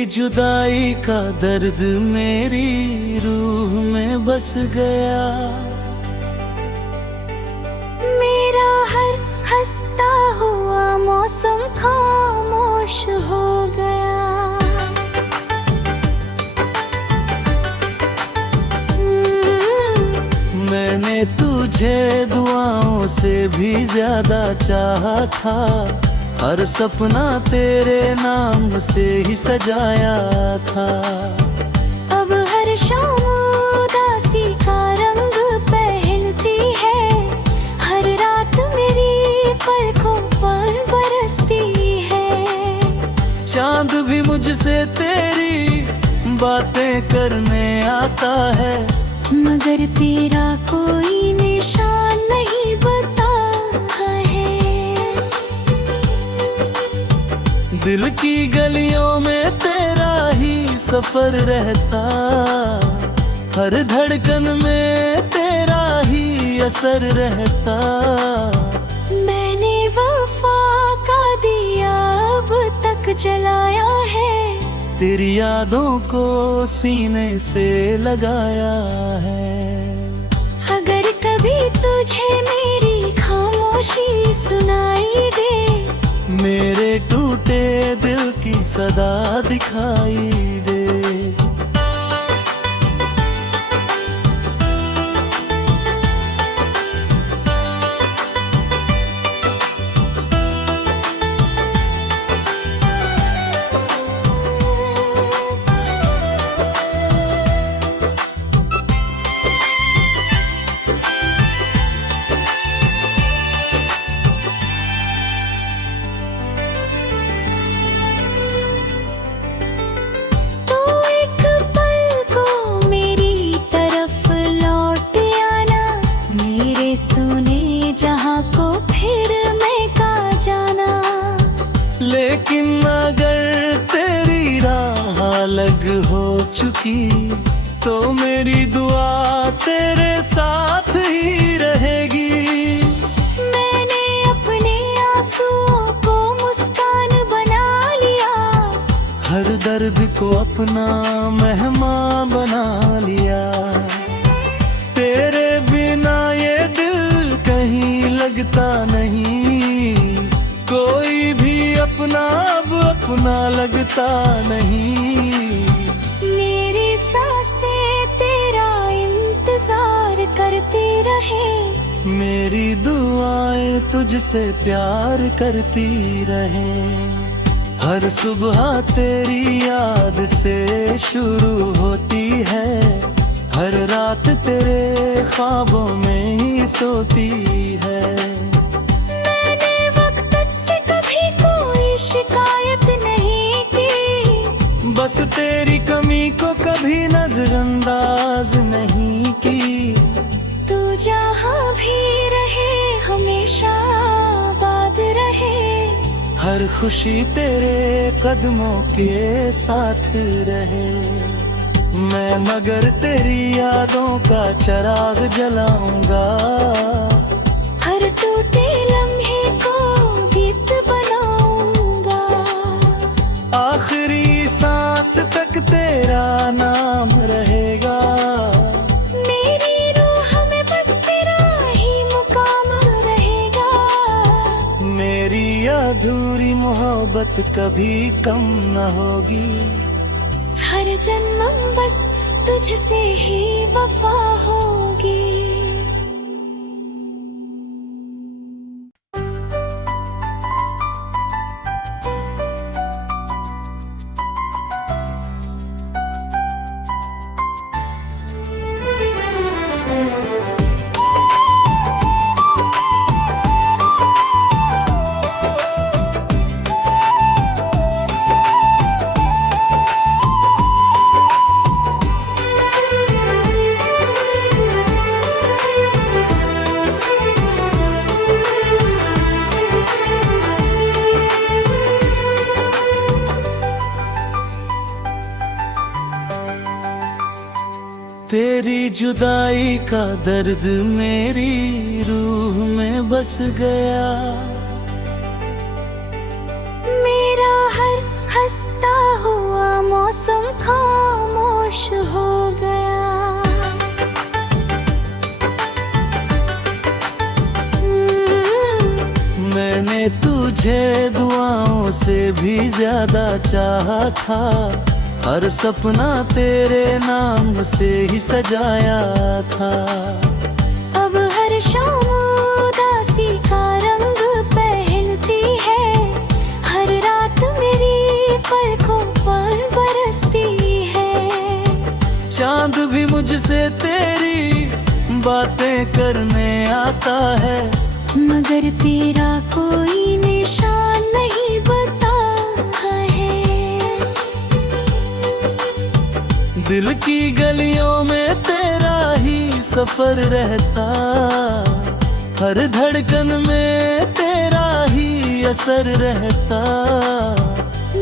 तेरी जुदाई का दर्द मेरी रूह में बस गया। मेरा हर हंसता हुआ मौसम खामोश हो गया। मैंने तुझे दुआओं से भी ज्यादा चाहा था, हर सपना तेरे नाम से ही सजाया था। अब हर शाम उदासी का रंग पहनती है, हर रात मेरी पलकों पर बरसती है। चांद भी मुझसे तेरी बातें करने आता है, मगर तेरा कोई निशान नहीं बताता है। दिल की गलियों में तेरा ही सफर रहता, हर धड़कन में तेरा ही असर रहता। मैंने वफा का दिया अब तक जलाया है, तेरी यादों को सीने से लगाया है। अगर कभी तुझे मेरी खामोशी सुनाई दे, मेरे टूटे दिल की सदा दिखाई दे। लेकिन अगर तेरी राह अलग हो चुकी, तो मेरी दुआ तेरे साथ ही रहेगी। मैंने अपने आंसुओं को मुस्कान बना लिया, हर दर्द को अपना मेहमान बना लिया। तेरे बिना ये दिल कहीं लगता नहीं, कोई भी अपना अब अपना लगता नहीं। मेरी सांसें तेरा इंतजार करती रहे, मेरी दुआएं तुझसे प्यार करती रहे। हर सुबह तेरी याद से शुरू होती है, हर रात तेरे ख्वाबों में ही सोती है। मैंने वक्त से कभी कोई शिकायत नहीं की, बस तेरी कमी को कभी नजरअंदाज नहीं की। तू जहाँ भी रहे हमेशा आबाद रहे, हर खुशी तेरे कदमों के साथ रहे। मैं मगर तेरी यादों का चिराग जलाऊंगा, हर टूटे लम्हे को गीत बनाऊंगा। आखिरी सांस तक तेरा नाम रहेगा, मेरी रूह में बस तेरा ही मुकाम रहेगा। मेरी अधूरी मोहब्बत कभी कम न होगी, हर जन्म बस तुझसे ही वफा होगी। तेरी जुदाई का दर्द मेरी रूह में बस गया। मेरा हर हंसता हुआ मौसम खामोश हो गया। मैंने तुझे दुआओं से भी ज्यादा चाहा था, हर सपना तेरे नाम से ही सजाया था। अब हर शाम उदासी का रंग पहनती है, हर रात मेरी पलकों पर बरसती है। चांद भी मुझसे तेरी बातें करने आता है, मगर तेरा कोई निशान नहीं बता है। दिल की गलियों में तेरा ही सफर रहता, हर धड़कन में तेरा ही असर रहता।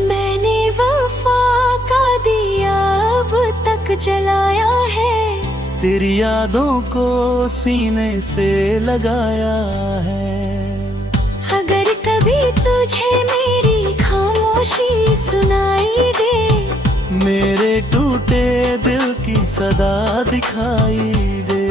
मैंने वफा का दिया अब तक जलाया है, तेरी यादों को सीने से लगाया है। अगर कभी तुझे मेरी खामोशी सुनाई दे, मेरे टूटे दिल की सदा दिखाई दे।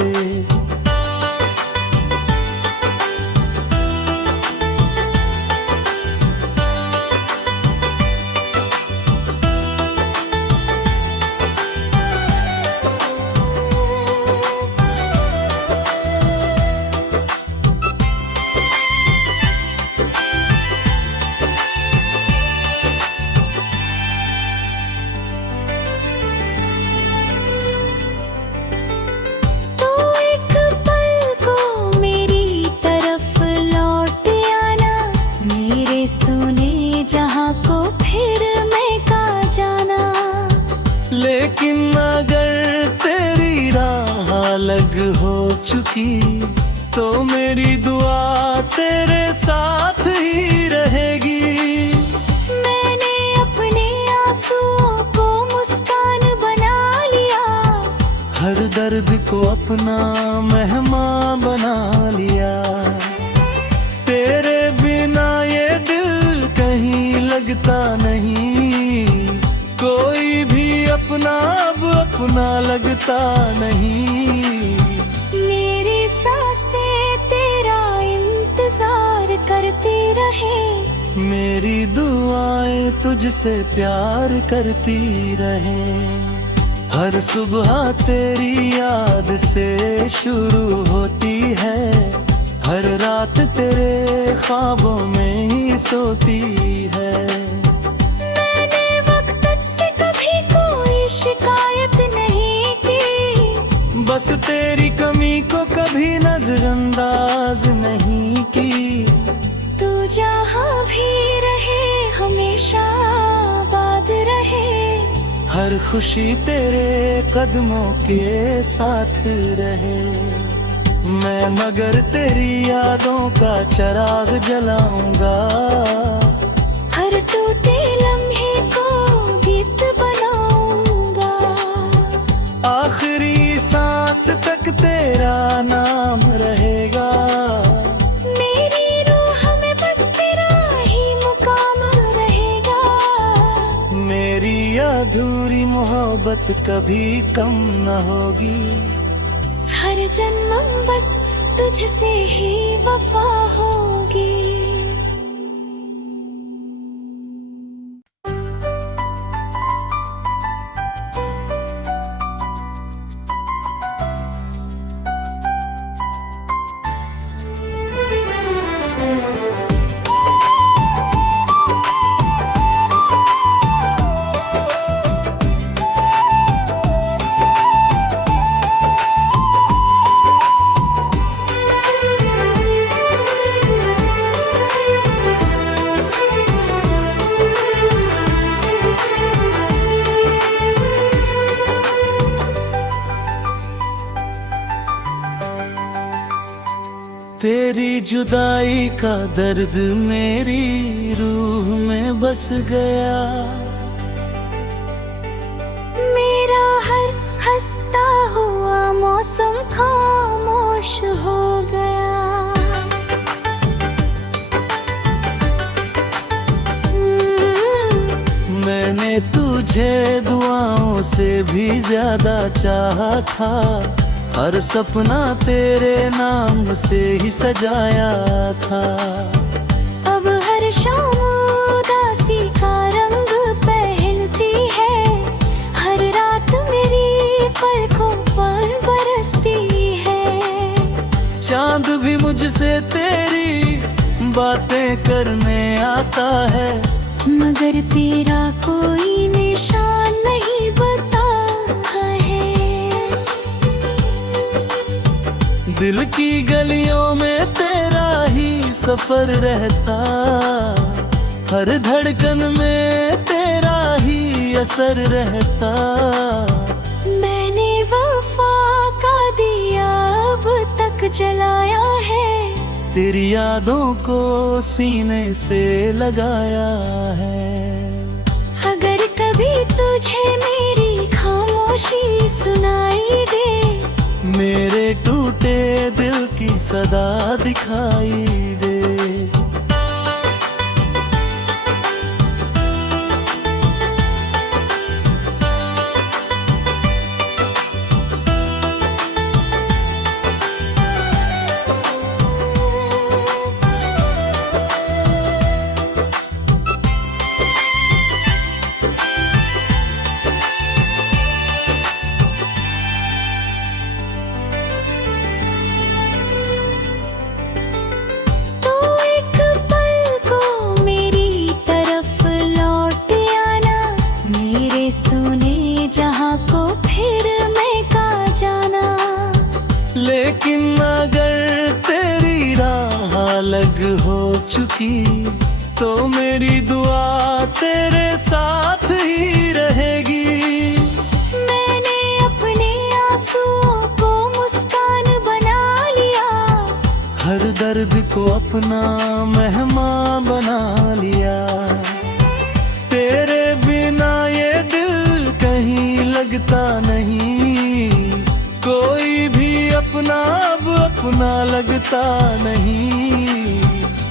लेकिन अगर तेरी राह अलग हो चुकी, तो मेरी दुआ तेरे साथ ही रहेगी। मैंने अपने आंसुओं को मुस्कान बना लिया, हर दर्द को अपना मेहमान बना लिया। तेरे बिना ये दिल कहीं लगता नहीं, कोई भी अपना अब अपना लगता नहीं। मेरी सांसें तेरा इंतजार करती रहे, मेरी दुआएं तुझसे प्यार करती रहे। हर सुबह तेरी याद से शुरू होती है, हर रात तेरे ख्वाबों में ही सोती है। शिकायत नहीं की, बस तेरी कमी को कभी नजरअंदाज नहीं की। तू जहाँ भी रहे हमेशा आबाद रहे, हर खुशी तेरे कदमों के साथ रहे। मैं मगर तेरी यादों का चिराग जलाऊंगा, हर टूटे लम्हे को गीत बनाऊंगा। आखिरी सांस तक तेरा नाम रहेगा, मेरी रूह में बस तेरा ही मुकाम रहेगा। मेरी अधूरी मोहब्बत कभी कम न होगी, हर जन्म बस तुझसे ही वफा होगी। तेरी जुदाई का दर्द मेरी रूह में बस गया। मेरा हर हंसता हुआ मौसम खामोश हो गया। मैंने तुझे तुझे दुआओं से भी ज्यादा चाहा था, हर सपना तेरे नाम से ही सजाया था। अब हर शाम उदासी का रंग पहनती है, हर रात मेरी पलकों पर बरसती है। चांद भी मुझसे तेरी बातें करने आता है, मगर तेरा कोई निशान नहीं बता है। दिल की गलियों में तेरा ही सफर रहता, हर धड़कन में तेरा ही असर रहता। मैंने वफा का दिया अब तक जलाया है, तेरी यादों को सीने से लगाया है। अगर कभी तुझे मेरी खामोशी सुनाई दे, मेरे टूटे दिल की सदा दिखाई दे। लेकिन अगर तेरी राह अलग हो चुकी, तो मेरी दुआ तेरे साथ ही रहेगी। मैंने अपने आंसुओं को मुस्कान बना लिया, हर दर्द को अपना मेहमान बना लिया। तेरे बिना ये दिल कहीं लगता नहीं, कोई भी अपना अब अपना लगता नहीं।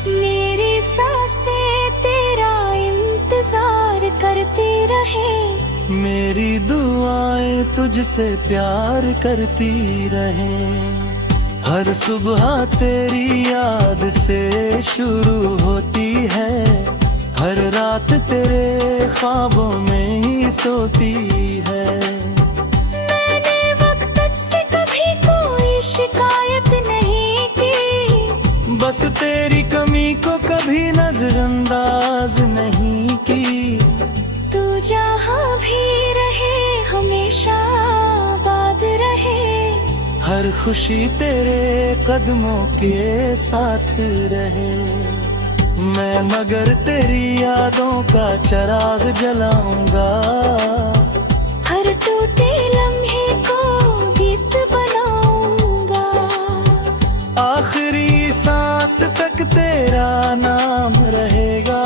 मेरी सांसें तेरा इंतजार करती रहे, मेरी दुआएं तुझसे प्यार करती रहे। हर सुबह तेरी याद से शुरू होती है, हर रात तेरे ख्वाबों में ही सोती है। मैंने वक्त से कभी कोई शिकायत नहीं की, बस तेरी कमी को कभी नजरअंदाज नहीं की। तू जहाँ भी रहे हमेशा आबाद रहे, हर खुशी तेरे कदमों के साथ रहे। मैं मगर तेरी यादों का चिराग जलाऊंगा, हर टूटे लम्हे को गीत बनाऊंगा। आखिरी सांस तक तेरा नाम रहेगा,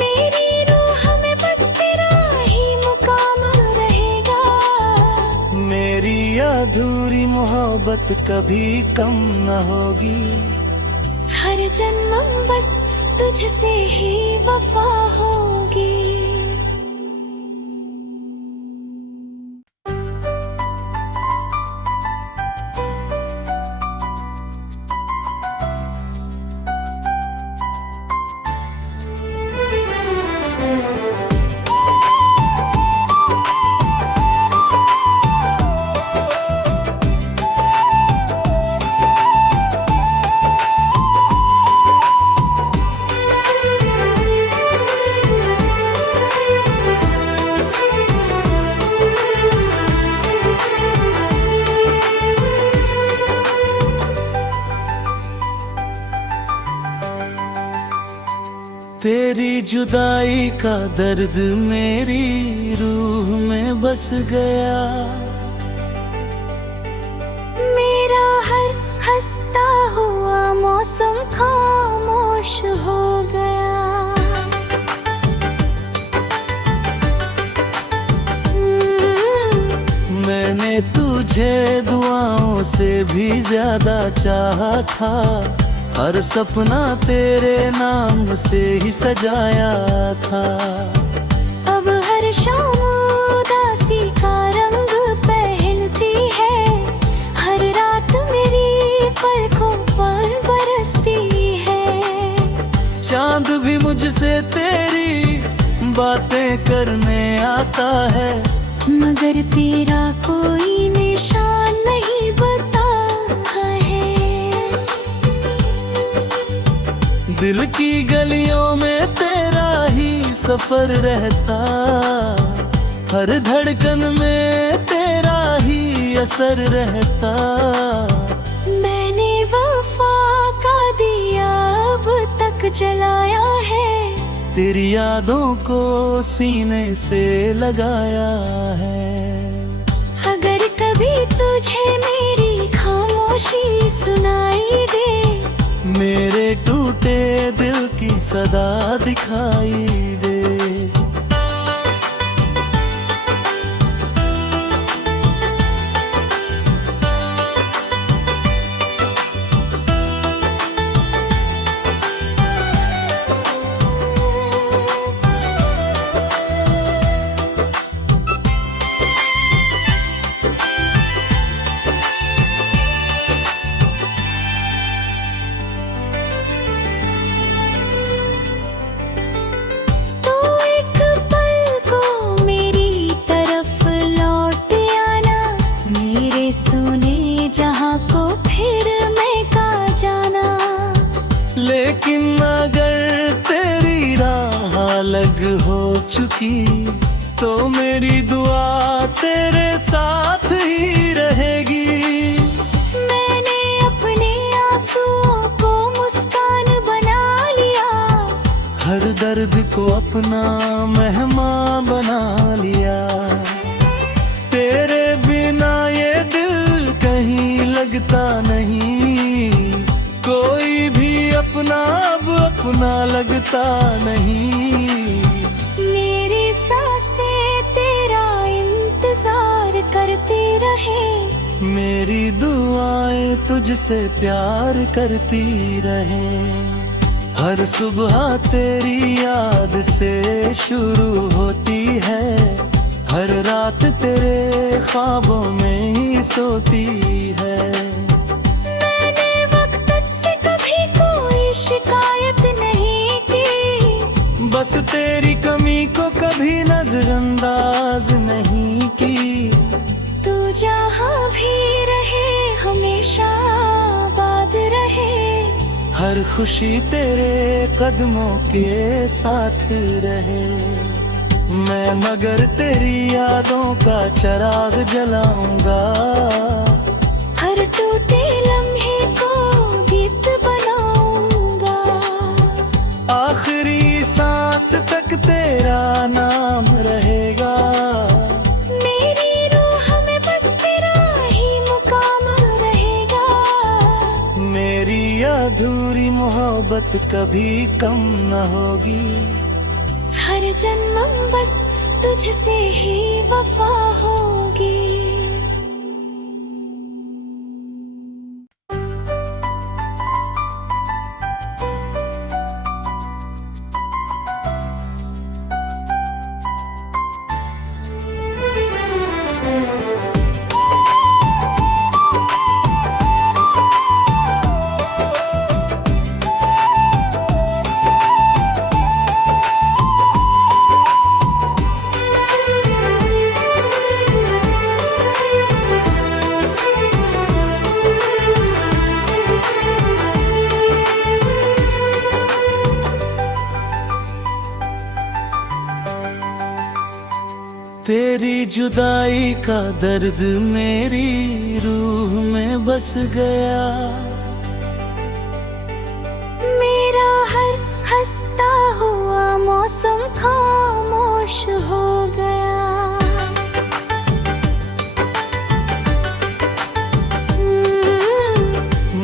मेरी रूह में बस तेरा ही मुकाम रहेगा। मेरी अधूरी मोहब्बत कभी कम न होगी, हर जन्म बस तुझसे ही वफा होगी। तेरी जुदाई का दर्द मेरी रूह में बस गया, मेरा हर हंसता हुआ मौसम खामोश हो गया। मैंने तुझे दुआओं से भी ज्यादा चाहा था, हर सपना तेरे नाम से ही सजाया था। अब हर मुझसे तेरी बातें करने आता है, मगर तेरा कोई निशान नहीं बता है। दिल की गलियों में तेरा ही सफर रहता, हर धड़कन में तेरा ही असर रहता। मैंने वफा का दिया अब तक जलाया है, तेरी यादों को सीने से लगाया है। अगर कभी तुझे मेरी खामोशी सुनाई दे, मेरे टूटे दिल की सदा दिखाई दे। लेकिन अगर तेरी राह अलग हो चुकी, तो मेरी दुआ तेरे साथ ही रहेगी। मैंने अपने आंसुओं को मुस्कान बना लिया, हर दर्द को अपना मेहमान बना लिया। तेरे बिना ये दिल कहीं लगता नहीं, कोई भी अपना अब अपना लगता नहीं। मेरी सांसें तेरा इंतजार करती रहे, मेरी दुआएं तुझसे प्यार करती रहे। हर सुबह तेरी याद से शुरू होती है, हर रात तेरे ख्वाबों में ही सोती है। बस तेरी कमी को कभी नजरअंदाज नहीं की। तू जहाँ भी रहे हमेशा आबाद रहे, हर खुशी तेरे कदमों के साथ रहे। मैं मगर तेरी यादों का चिराग जलाऊंगा, हर टूटे लम्हे को गीत बनाऊंगा। आखिरी सांस तक तेरा नाम रहेगा, मेरी रूह में बस तेरा ही मुकाम रहेगा। मेरी अधूरी मोहब्बत कभी कम न होगी, हर जन्म बस तुझसे ही वफा होगी। तेरी जुदाई का दर्द मेरी रूह में बस गया, मेरा हर हंसता हुआ मौसम खामोश हो गया।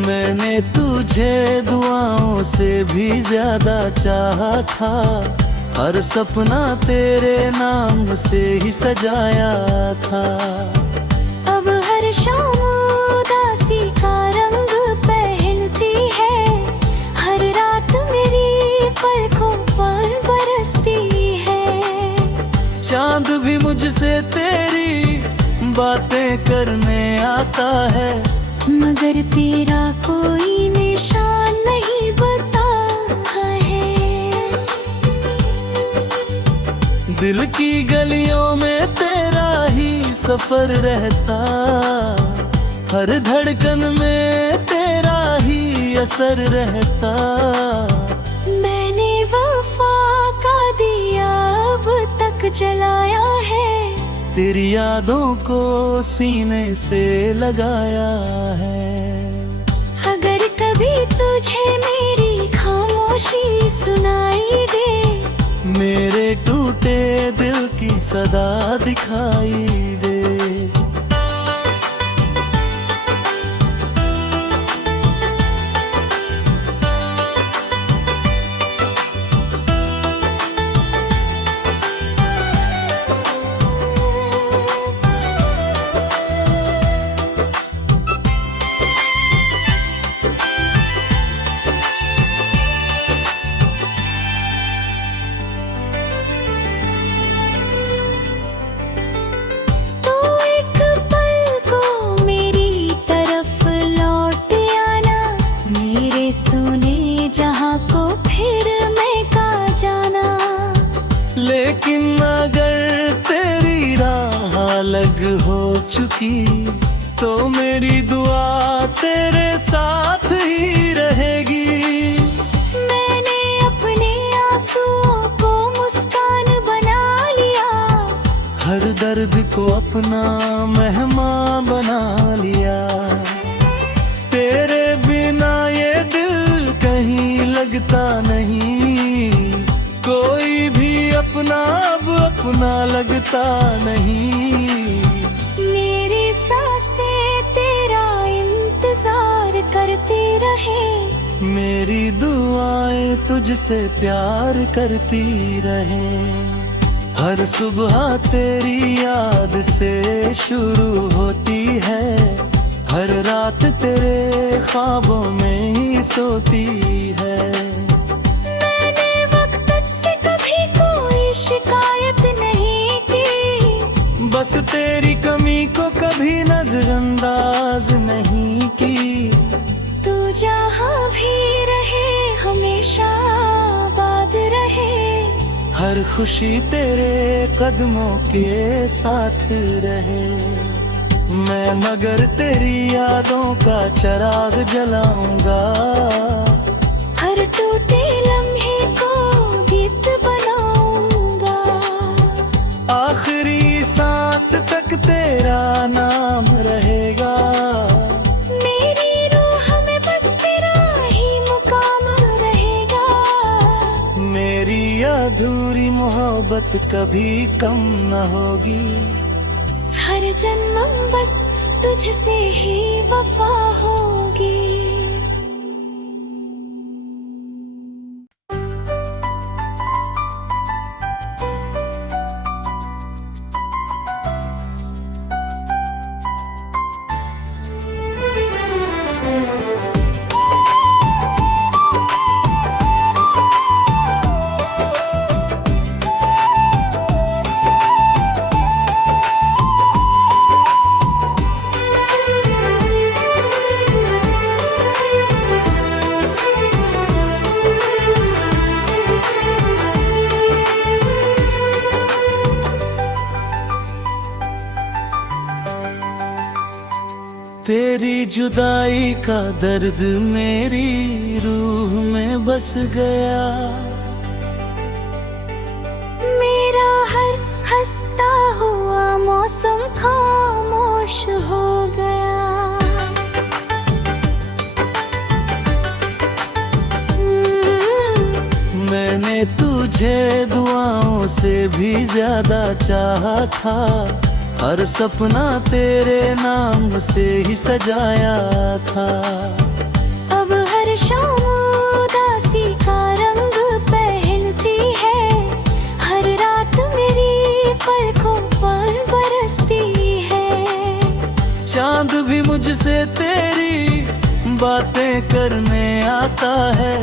मैंने तुझे दुआओं से भी ज्यादा चाहा था, हर सपना तेरे नाम से ही सजाया था। अब हर शाम उदासी का रंग पहनती है, हर रात मेरी पलकों पर बरसती है। चांद भी मुझसे तेरी बातें करने आता है, मगर तेरा कोई निशान नहीं बता है। सफर रहता, हर धड़कन में तेरा ही असर रहता। मैंने वफा का दिया अब तक जलाया है, तेरी यादों को सीने से लगाया है। अगर कभी तुझे मेरी खामोशी सुनाई दे, मेरे टूटे दिल की सदा दिखाई दे। लेकिन अगर तेरी राह अलग हो चुकी, तो मेरी दुआ तेरे साथ ही रहेगी। मैंने अपने आंसुओं को मुस्कान बना लिया, हर दर्द को अपना मेहमान बना लिया। तेरे बिना ये दिल कहीं लगता नहीं, कोई भी अपना अब अपना लगता नहीं। मेरी सांसें तेरा इंतजार करती रहे, मेरी दुआएं तुझसे प्यार करती रहे। हर सुबह तेरी याद से शुरू होती है, हर रात तेरे ख्वाबों में ही सोती है। शिकायत नहीं की, बस तेरी कमी को कभी नजरअंदाज नहीं की। तू जहाँ भी रहे हमेशा आबाद रहे, हर खुशी तेरे कदमों के साथ रहे। मैं मगर तेरी यादों का चिराग जलाऊंगा, हर टूटे लम्हे को गीत बनाऊंगा। आखिरी सांस तक तेरा नाम रहेगा, मेरी रूह में बस तेरा ही मुकाम रहेगा। मेरी अधूरी मोहब्बत कभी कम न होगी, हर जन्म बस तुझसे ही वफा होगी। तेरी जुदाई का दर्द मेरी रूह में बस गया, मेरा हर हंसता हुआ मौसम खामोश हो गया। मैंने तुझे दुआओं से भी ज्यादा चाहा था, हर सपना तेरे नाम से ही सजाया था। अब हर शाम उदासी का रंग पहनती है, हर रात मेरी पलकों पर बरसती है। चांद भी मुझसे तेरी बातें करने आता है,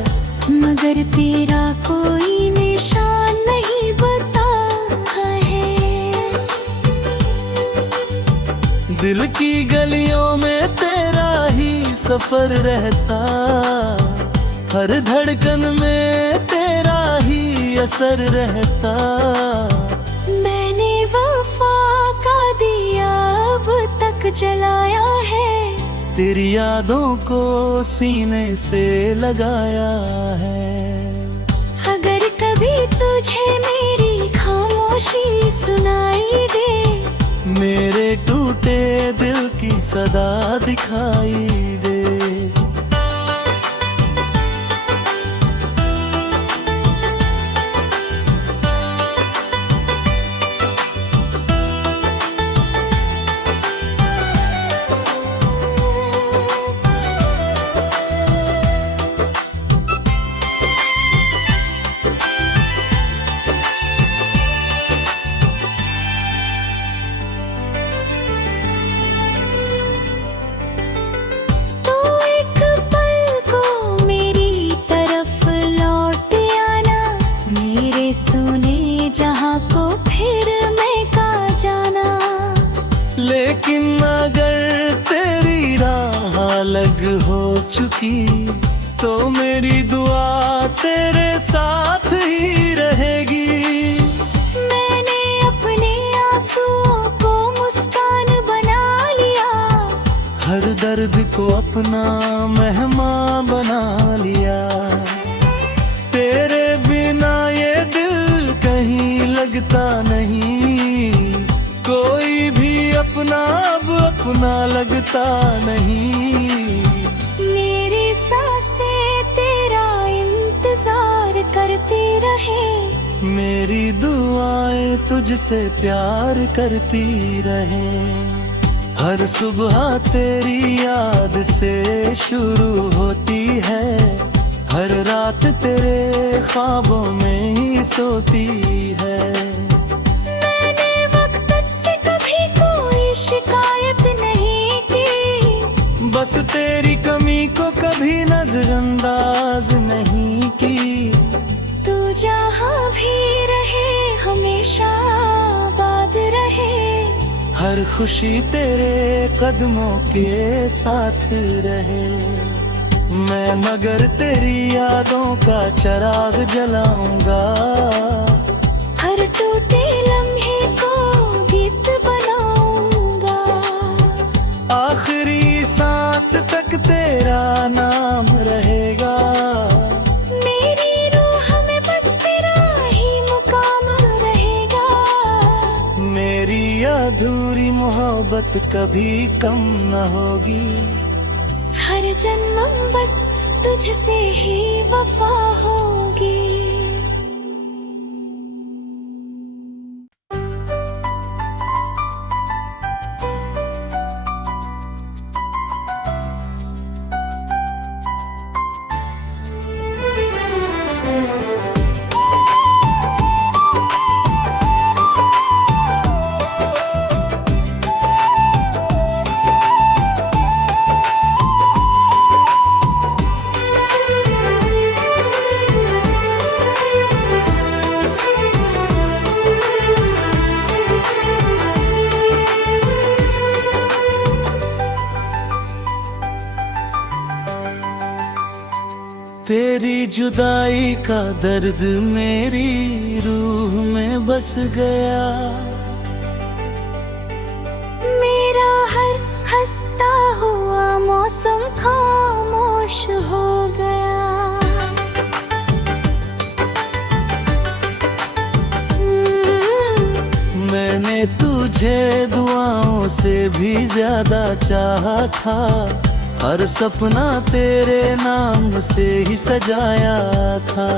मगर तेरा कोई निशान नहीं बता है। दिल की गलियों में तेरा ही सफर रहता, हर धड़कन में तेरा ही असर रहता। मैंने वफा का दिया जलाया है, तेरी यादों को सीने से लगाया है। अगर कभी तुझे मेरी खामोशी सुनाई दे, मेरे टूटे दिल की सदा दिखाई दे। लेकिन अगर तेरी राह अलग हो चुकी, तो मेरी दुआ तेरे साथ ही रहेगी। मैंने अपने आंसुओं को मुस्कान बना लिया, हर दर्द को अपना मेहमान बना लिया। तेरे बिना ये दिल कहीं लगता नहीं, कोई भी अपना अब अपना लगता नहीं। मेरी सांसें तेरा इंतजार करती रहे, मेरी दुआएं तुझसे प्यार करती रहे। हर सुबह तेरी याद से शुरू होती है, हर रात तेरे ख्वाबों में ही सोती है। मैंने वक्त से कभी कोई शिकायत नहीं की, बस तेरी कमी को कभी नजरअंदाज नहीं की। तू जहाँ भी रहे हमेशा आबाद रहे, हर खुशी तेरे कदमों के साथ रहे। मैं मगर तेरी यादों का चिराग जलाऊंगा, हर टूटे लम्हे को गीत बनाऊंगा। आखिरी सांस तक तेरा नाम रहेगा, मेरी रूह में बस तेरा ही मुकाम रहेगा। मेरी अधूरी मोहब्बत कभी कम न होगी, हर जन्म बस तुझसे ही वफा होगी। तेरी जुदाई का दर्द मेरी रूह में बस गया, मेरा हर हंसता हुआ मौसम खामोश हो गया। मैंने तुझे दुआओं से भी ज्यादा चाहा था, हर सपना तेरे नाम से ही सजाया था।